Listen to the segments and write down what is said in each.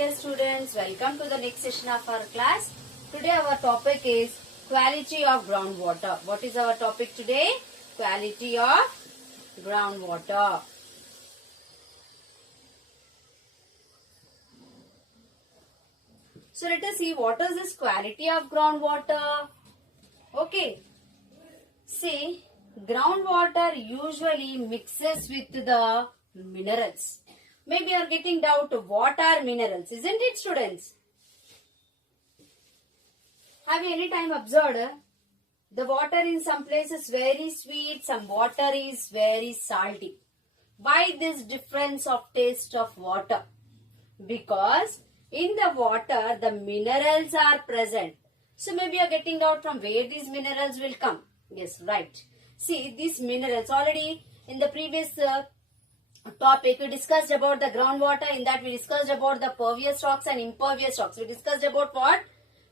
dear students, welcome to the next session of our class. Today our topic is quality of groundwater. What is our topic today? Quality of groundwater. So let us see what is this quality of groundwater. Okay. See, groundwater usually mixes with the minerals. Maybe you are getting doubt, what are minerals? Isn't it, students? Have you any time observed the water in some places very sweet, some water is very salty? Why this difference of taste of water? Because in the water the minerals are present. So maybe you are getting doubt from where these minerals will come. Yes, right. See, these minerals already in the previous topic we discussed about the groundwater. In that we discussed about the pervious rocks and impervious rocks. We discussed about what?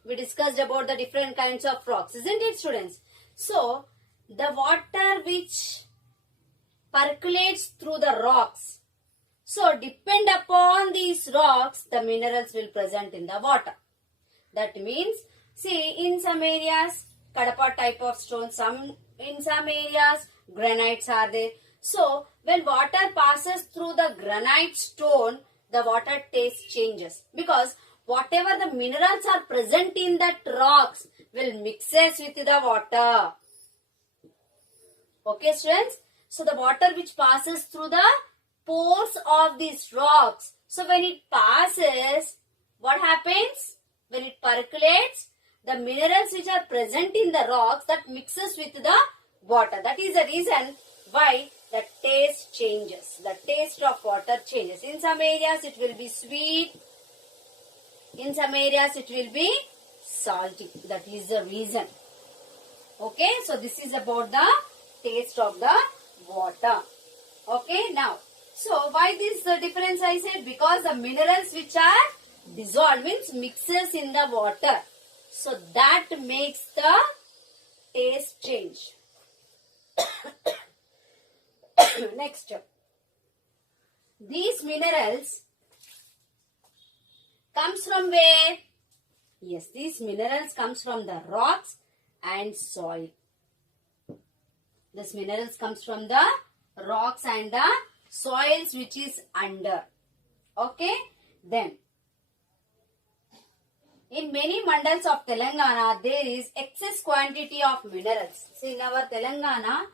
We discussed about the different kinds of rocks. Isn't it, students? So, the water which percolates through the rocks. So, depend upon these rocks, the minerals will present in the water. That means, see, in some areas, Kadapa type of stone, in some areas, granites are there. So, when water passes through the granite stone, the water taste changes. Because whatever the minerals are present in that rocks will mixes with the water. Okay, students? So, the water which passes through the pores of these rocks. So, when it passes, what happens? When it percolates, the minerals which are present in the rocks that mixes with the water. That is the reason why the taste changes. The taste of water changes. In some areas it will be sweet. In some areas it will be salty. That is the reason. Okay. So this is about the taste of the water. Okay. Now, so why this difference I said? Because the minerals which are dissolved means mixes in the water. So that makes the taste change. Next, these minerals comes from where? Yes, these minerals comes from the rocks and soil. These minerals comes from the rocks and the soils which is under. Okay, then in many mandals of Telangana there is excess quantity of minerals. So in our Telangana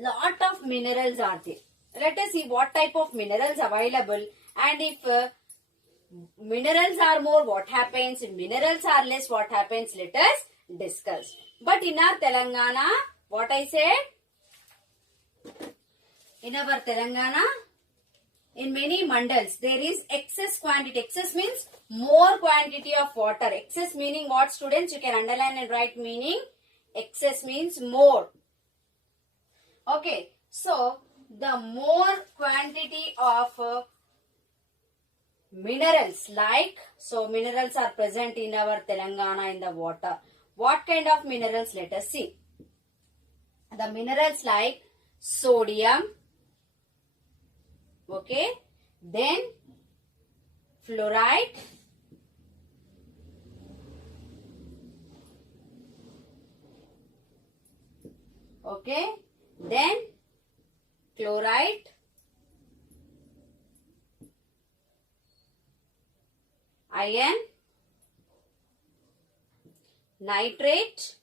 lot of minerals are there. Let us see what type of minerals available, and if minerals are more, what happens? If minerals are less, what happens? Let us discuss. But in our Telangana, what I said? In our Telangana, in many mandals, there is excess quantity. Excess means more quantity of water. Excess meaning what, students? You can underline and write meaning. Excess means more. Okay, so the more quantity of minerals like, so minerals are present in our Telangana in the water. What kind of minerals? Let us see. The minerals like sodium, okay, then fluoride, okay, then chloride, iron, nitrate,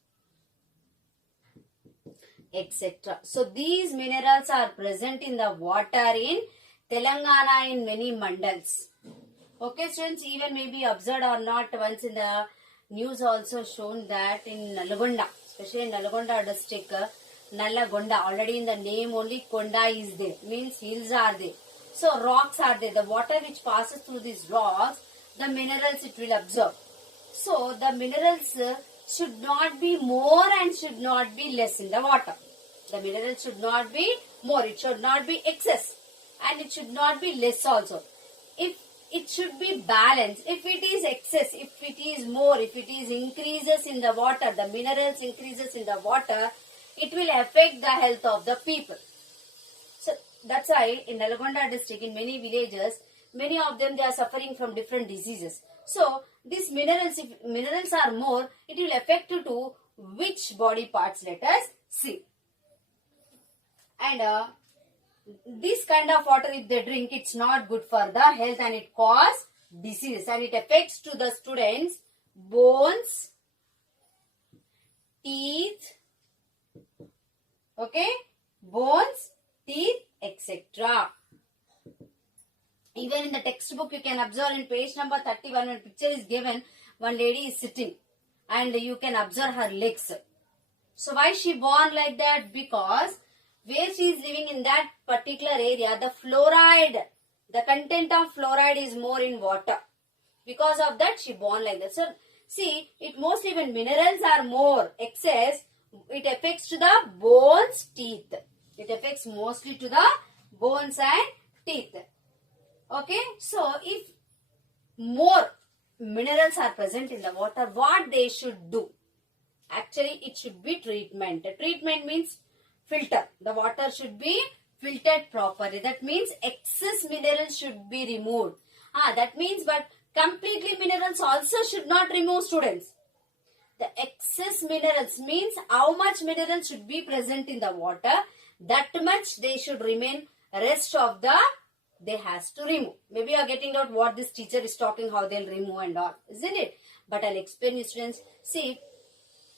etc. So these minerals are present in the water in Telangana in many mandals. Okay, students, even maybe observed or not, once in the news also shown that in Nalgonda, especially in Nalgonda district, Nalagonda, already in the name only Konda is there, means hills are there. So rocks are there. The water which passes through these rocks, the minerals it will absorb. So the minerals should not be more and should not be less in the water. The minerals should not be more, it should not be excess, and it should not be less also. If it should be balanced. If it is excess, if it is more, if it is increases in the water, the minerals increases in the water, it will affect the health of the people. So that's why in Nalgonda district, in many villages, many of them, they are suffering from different diseases. So these minerals, if minerals are more, it will affect to which body parts? Let us see. And this kind of water, if they drink, it's not good for the health and it cause disease, and it affects to the students bones, teeth, okay, bones, teeth, etc. Even in the textbook, you can observe in page number 31, when picture is given, one lady is sitting and you can observe her legs. So why she born like that? Because where she is living in that particular area, the fluoride, the content of fluoride is more in water. Because of that, she born like that. So see, it mostly when minerals are more excess, it affects to the bones, teeth. It affects mostly to the bones and teeth. Okay, so if more minerals are present in the water, what they should do? Actually, it should be treatment. Treatment means filter. The water should be filtered properly. That means excess minerals should be removed. That means, but completely minerals also should not remove, students. The excess minerals means how much minerals should be present in the water, that much they should remain. Rest of the they has to remove. Maybe you are getting out what this teacher is talking, how they'll remove and all, isn't it? But I'll explain you, students. See,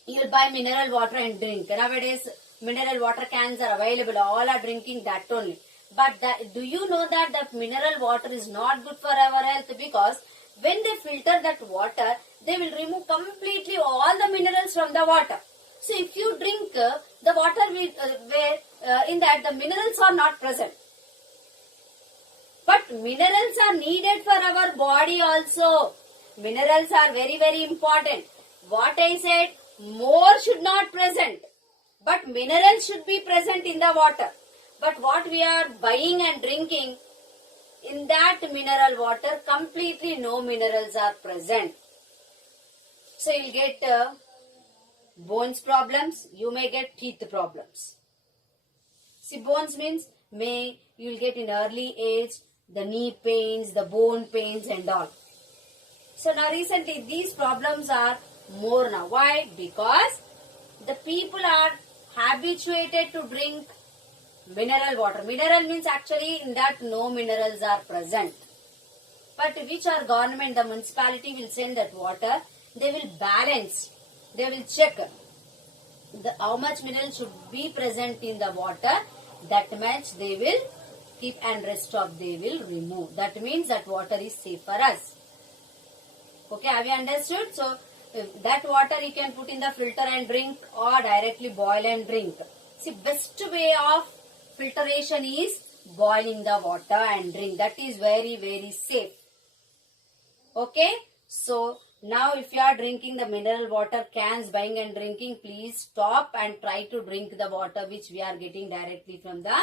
you'll buy mineral water and drink. Nowadays, mineral water cans are available. All are drinking that only. But do you know that the mineral water is not good for our health? Because when they filter that water, they will remove completely all the minerals from the water. So if you drink the water where in that the minerals are not present. But minerals are needed for our body also. Minerals are very, very important. What I said, more should not present. But minerals should be present in the water. But what we are buying and drinking, in that mineral water, completely no minerals are present. So you'll get bones problems, you may get teeth problems. See, bones means you'll get in early age, the knee pains, the bone pains and all. So now recently these problems are more now. Why? Because the people are habituated to drink mineral water. Mineral means actually in that no minerals are present. But which our government, the municipality will send that water, they will balance, they will check how much mineral should be present in the water, that much they will keep and rest of they will remove. That means that water is safe for us. Okay, have you understood? So that water you can put in the filter and drink or directly boil and drink. See, best way of filtration is boiling the water and drink. That is very, very safe. Okay, so now if you are drinking the mineral water cans, buying and drinking, please stop and try to drink the water which we are getting directly from the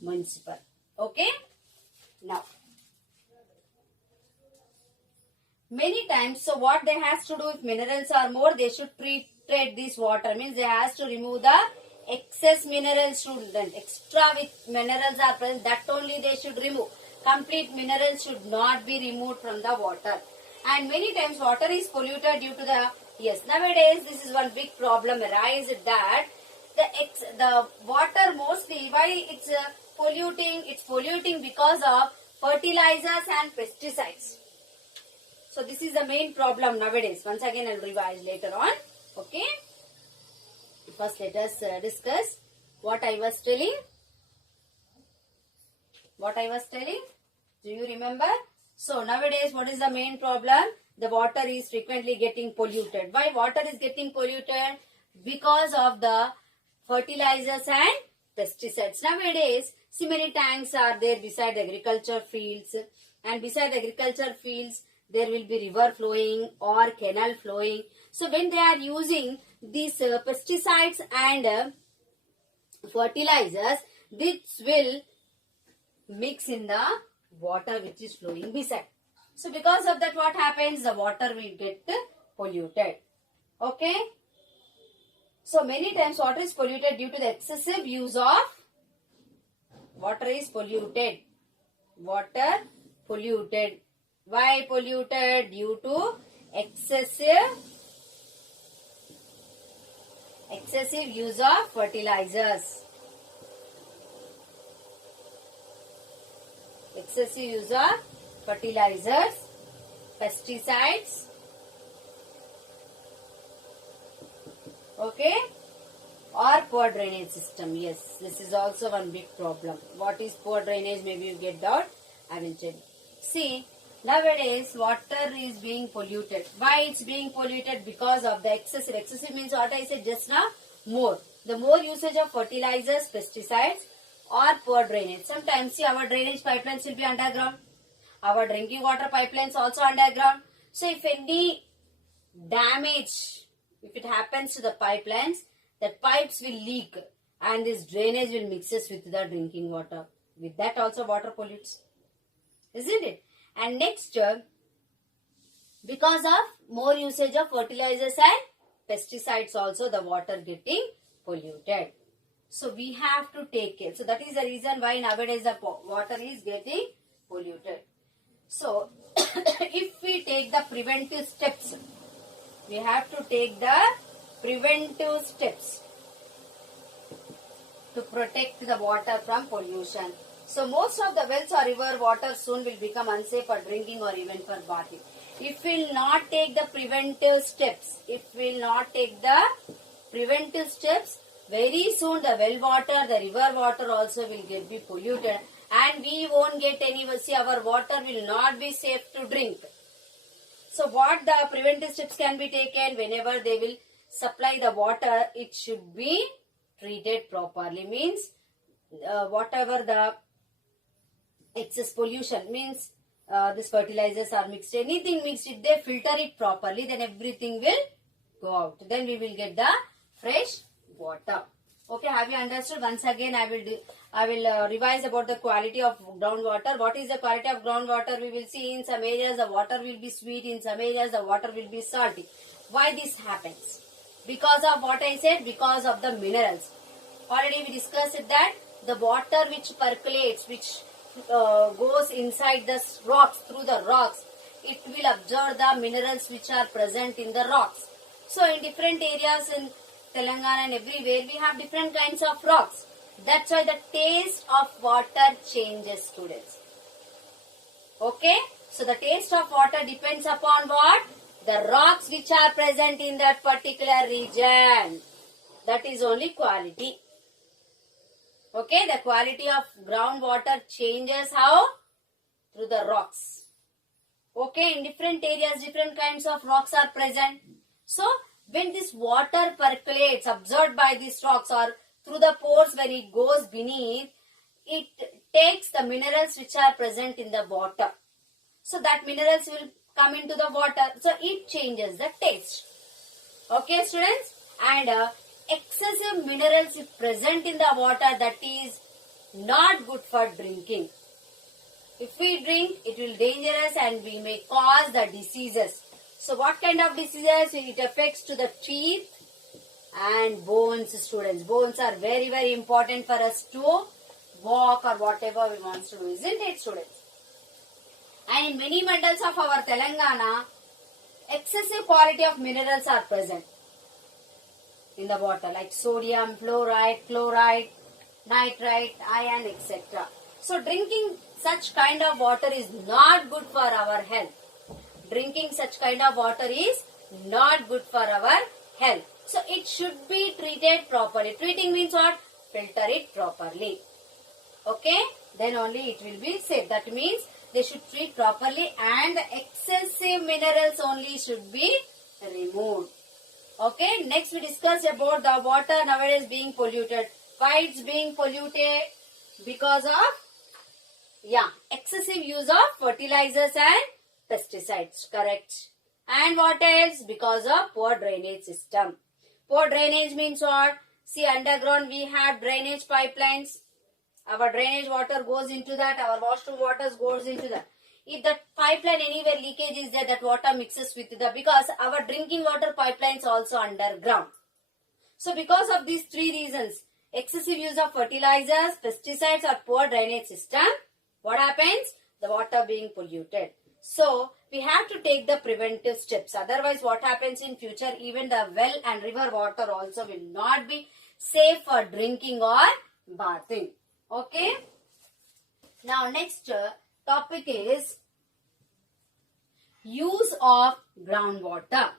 municipal. Okay, now many times, so what they has to do, if minerals are more, they should treat this water. Means they has to remove the excess minerals, student. Extra with minerals are present, that only they should remove. Complete minerals should not be removed from the water. And many times water is polluted due to the, yes, nowadays this is one big problem arise, that the water mostly, why it's polluting? It's polluting because of fertilizers and pesticides. So this is the main problem nowadays. Once again, I'll revise later on. Okay. First, let us discuss what I was telling. What I was telling? Do you remember? So nowadays, what is the main problem? The water is frequently getting polluted. Why water is getting polluted? Because of the fertilizers and pesticides. Nowadays, see, many tanks are there beside the agriculture fields, and beside the agriculture fields, there will be river flowing or canal flowing. So when they are using these pesticides and fertilizers, this will mix in the water which is flowing beside. So because of that, what happens? The water will get polluted. Okay. So many times water is polluted due to the excessive use of, water is polluted. Water polluted. Why polluted? Due to excessive use of fertilizers. Excessive use of fertilizers, pesticides. Okay, or poor drainage system. Yes, this is also one big problem. What is poor drainage? Maybe you get doubt. I will tell you. See, nowadays water is being polluted. Why it's being polluted? Because of the excessive. Excessive means what I said just now. More. The more usage of fertilizers, pesticides, or poor drainage. Sometimes see our drainage pipelines will be underground. Our drinking water pipelines also underground. So if any damage, if it happens to the pipelines, the pipes will leak and this drainage will mixes with the drinking water. With that also water pollutes. Isn't it? And next, because of more usage of fertilizers and pesticides also the water getting polluted. So we have to take care. So that is the reason why nowadays the water is getting polluted. So if we take the preventive steps, we have to take the preventive steps to protect the water from pollution. So most of the wells or river water soon will become unsafe for drinking or even for bathing. If we will not take the preventive steps, very soon the well water, the river water also will be polluted and we won't get any, see our water will not be safe to drink. So what the preventive steps can be taken? Whenever they will supply the water, it should be treated properly. Means whatever the excess pollution means these fertilizers are mixed, anything mixed, if they filter it properly, then everything will go out. Then we will get the fresh water. Okay, have you understood? Once again I will revise about the quality of groundwater. What is the quality of groundwater? We will see in some areas the water will be sweet, in some areas the water will be salty. Why this happens? Because of what I said, because of the minerals. Already we discussed that the water which percolates, which goes inside the rocks, through the rocks, it will absorb the minerals which are present in the rocks. So in different areas in Telangana and everywhere we have different kinds of rocks. That's why the taste of water changes, students. Okay? So the taste of water depends upon what? The rocks which are present in that particular region. That is only quality. Okay? The quality of groundwater changes how? Through the rocks. Okay? In different areas, different kinds of rocks are present. So, when this water percolates, absorbed by these rocks or through the pores when it goes beneath, it takes the minerals which are present in the water. So that minerals will come into the water. So it changes the taste. Okay, students? And excessive minerals if present in the water, that is not good for drinking. If we drink, it will be dangerous and we may cause the diseases. So what kind of diseases? It affects to the teeth and bones, students. Bones are very, very important for us to walk or whatever we want to do. Isn't it, students? And in many mandals of our Telangana, excessive quality of minerals are present in the water like sodium, fluoride, chloride, nitrite, iron, etc. So drinking such kind of water is not good for our health. Drinking such kind of water is not good for our health. So it should be treated properly. Treating means what? Filter it properly. Okay? Then only it will be safe. That means they should treat properly and the excessive minerals only should be removed. Okay? Next we discuss about the water nowadays being polluted. Why it's being polluted? Because of excessive use of fertilizers and pesticides, correct. And what else? Because of poor drainage system. Poor drainage means what? See, underground we have drainage pipelines. Our drainage water goes into that. Our washroom water goes into that. If the pipeline anywhere leakage is there, that water mixes with the, because our drinking water pipelines also underground. So because of these three reasons, excessive use of fertilizers, pesticides or poor drainage system, what happens? the water being polluted. So we have to take the preventive steps. Otherwise, what happens in future, even the well and river water also will not be safe for drinking or bathing. Okay. Now next topic is use of groundwater.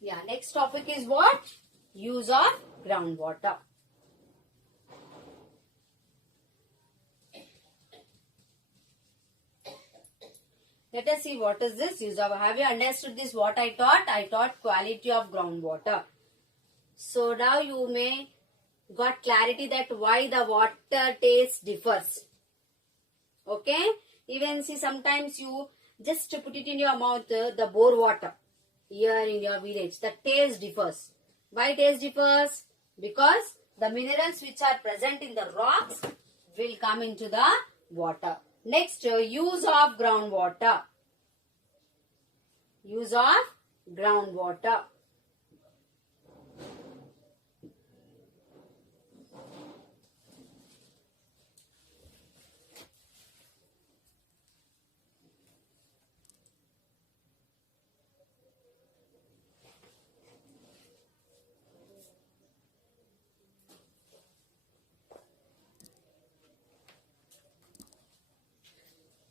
Yeah, next topic is what? Use of groundwater. Let us see what is this use of. Have you understood this? What I taught? I taught quality of groundwater. So now you may got clarity that why the water taste differs. Okay? Even see sometimes you just put it in your mouth, the bore water. Here in your village, the taste differs. Why taste differs? Because the minerals which are present in the rocks will come into the water. Next, use of groundwater. Use of groundwater.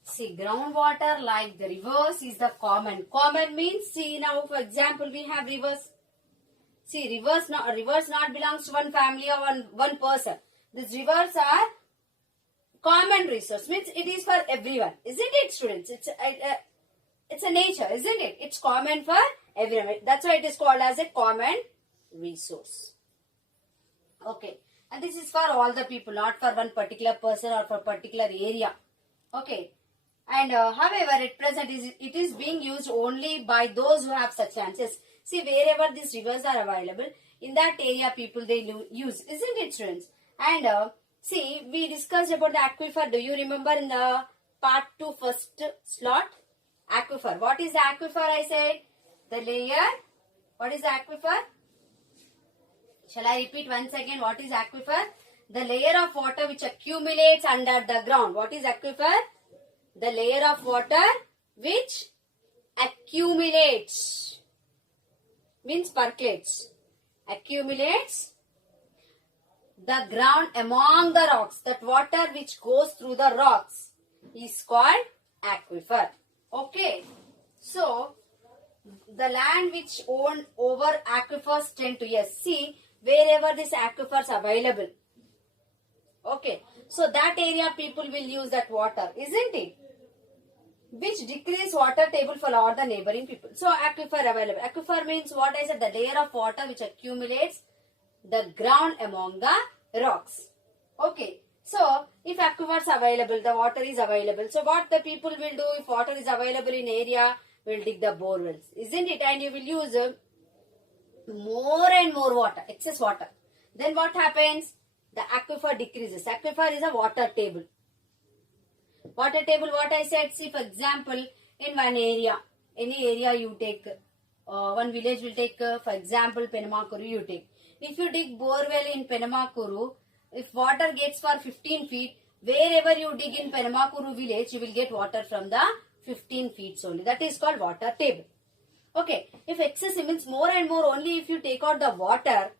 See, groundwater like the rivers is the common. Common means, see now for example we have rivers. See, rivers not belongs to one family or one person. These rivers are common resource. Means it is for everyone. Isn't it, students? It's a nature, isn't it? It's common for everyone. That's why it is called as a common resource. Okay. And this is for all the people, not for one particular person or for particular area. Okay. And however, at present it is being used only by those who have such chances. See, wherever these rivers are available, in that area people they use, isn't it, students? And see, we discussed about the aquifer. Do you remember in the part 2 first slot? Aquifer. What is the aquifer? I said the layer. What is the aquifer? Shall I repeat once again? What is aquifer? The layer of water which accumulates under the ground. What is aquifer? The layer of water which accumulates, means percolates, accumulates the ground among the rocks. That water which goes through the rocks is called aquifer. Okay. So, the land which own over aquifers tend to, yes, see, wherever this aquifers available. Okay. So, that area people will use that water, isn't it? Which decrease water table for all the neighboring people. So, aquifer available. Aquifer means what I said, the layer of water which accumulates the ground among the rocks. Okay. So, if aquifers available, the water is available. So, what the people will do if water is available in area, will dig the bore wells. Isn't it? And you will use more and more water, excess water. Then what happens? The aquifer decreases. Aquifer is a water table. Water table, what I said, see for example, in one area, any area you take, one village will take, for example, Penamakuru you take. If you dig bore well in Penamakuru, if water gets for 15 feet, wherever you dig in Penamakuru village, you will get water from the 15 feet only. That is called water table. Okay, if excess means more and more, only if you take out the water,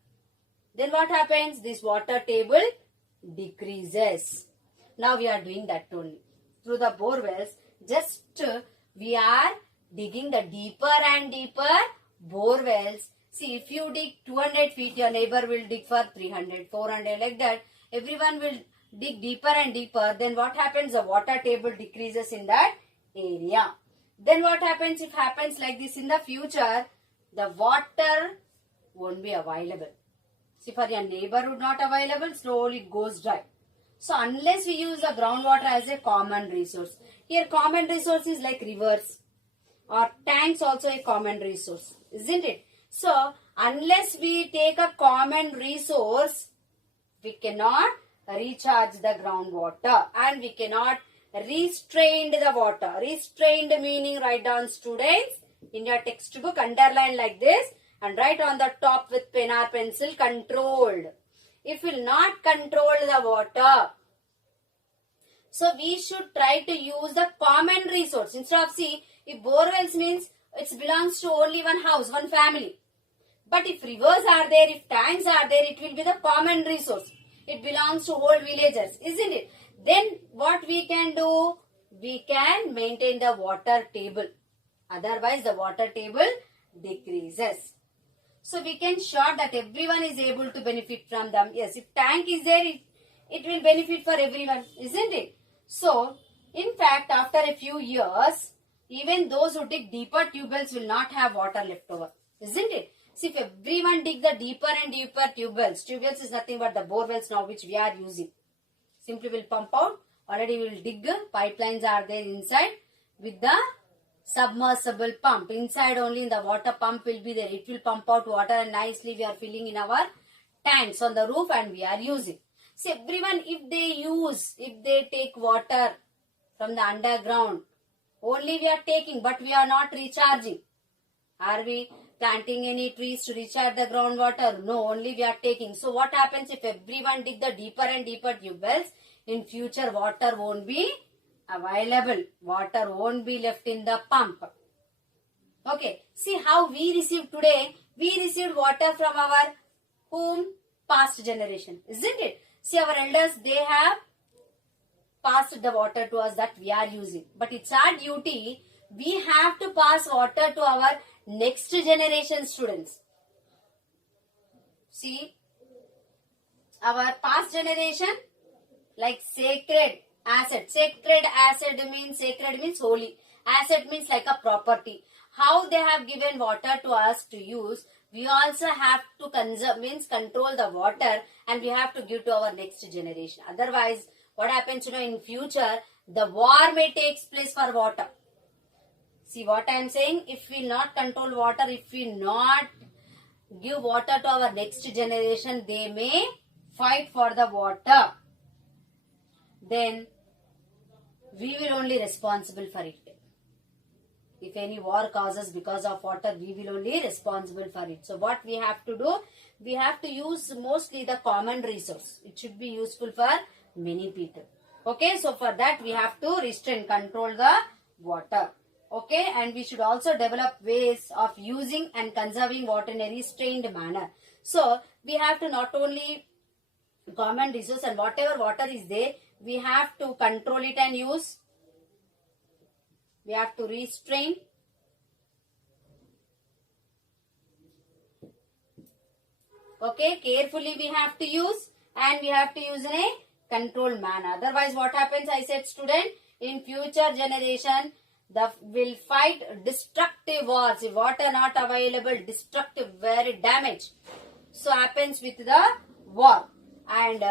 then what happens? This water table decreases. Now we are doing that only. Through the bore wells, just we are digging the deeper and deeper bore wells. See, if you dig 200 feet, your neighbor will dig for 300, 400, like that. Everyone will dig deeper and deeper. Then what happens? The water table decreases in that area. Then what happens? If happens like this in the future, the water won't be available. See, for your neighborhood not available, slowly it goes dry. So, unless we use the groundwater as a common resource. Here, common resource is like rivers or tanks also a common resource. Isn't it? So, unless we take a common resource, we cannot recharge the groundwater and we cannot restrain the water. Restrained meaning, write down students, In your textbook, underline like this and write on the top with pen or pencil, controlled. It will not control the water. So we should try to use the common resource. Instead of, see, if borewells means it belongs to only one house, one family. But if rivers are there, if tanks are there, it will be the common resource. It belongs to whole villagers, isn't it? Then what we can do? We can maintain the water table. Otherwise, the water table decreases. So we can ensure that everyone is able to benefit from them. Yes, if tank is there, it will benefit for everyone, isn't it? So, in fact, after a few years, even those who dig deeper tube wells will not have water left over, isn't it? See, if everyone dig the deeper and deeper tube wells is nothing but the bore wells now which we are using. Simply will pump out, already we will dig, pipelines are there inside with the submersible pump. Inside only the water pump will be there. It will pump out water and nicely we are filling in our tanks on the roof and we are using. See, everyone, if they take water from the underground, only we are taking, but we are not recharging. Are we planting any trees to recharge the groundwater? No, only we are taking. So what happens if everyone dig the deeper and deeper tube wells? In future, water won't be available. Water won't be left in the pump. Okay, see how we received today. We received water from our whom? Past generation, isn't it? See, our elders, they have passed the water to us that we are using. But it's our duty. We have to pass water to our next generation students. See, our past generation, like sacred asset. Sacred means holy. Asset means like a property. How they have given water to us to use, we also have to conserve, means control the water, and we have to give to our next generation. Otherwise, what happens, in future, the war may take place for water. See what I am saying? If we not control water, if we not give water to our next generation, they may fight for the water. Then we will only responsible for it. If any war causes because of water, we will only responsible for it. So what we have to do? We have to use mostly the common resource. It should be useful for many people. Okay, so for that we have to restrain, control the water. Okay, and we should also develop ways of using and conserving water in a restrained manner. So we have to not only common resource, and whatever water is there, we have to control it and use. We have to restrain. Okay, carefully we have to use, and we have to use in a controlled manner. Otherwise, what happens? I said, student, in future generation, will fight destructive wars. If water not available, destructive, very damage. So happens with the war. And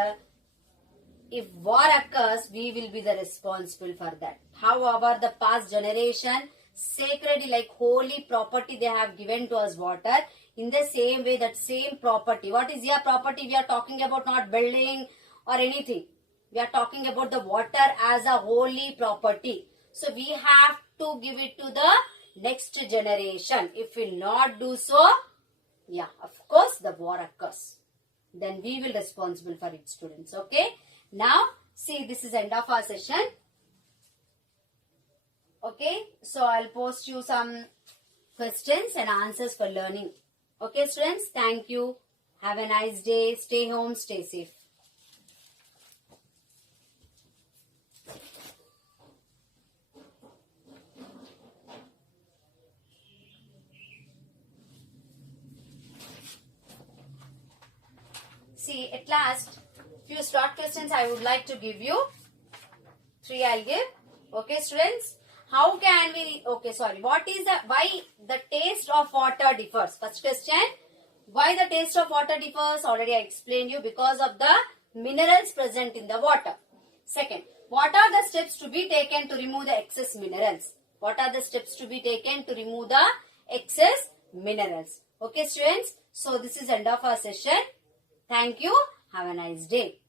if war occurs, we will be the responsible for that. However, the past generation, sacred, like holy property, they have given to us water. In the same way, that same property. What is your property? We are talking about not building or anything. We are talking about the water as a holy property. So we have to give it to the next generation. If we will not do so, yeah, of course, the war occurs. Then we will be responsible for it, students. Okay. Now, see, this is end of our session. Okay. So, I'll post you some questions and answers for learning. Okay, students. Thank you. Have a nice day. Stay home. Stay safe. See, at last, few short questions I would like to give you. 3 I'll give. Okay, students. How can we, what is why the taste of water differs? First question, why the taste of water differs? Already I explained you, because of the minerals present in the water. Second, what are the steps to be taken to remove the excess minerals? What are the steps to be taken to remove the excess minerals? Okay, students. So, this is end of our session. Thank you. Have a nice day.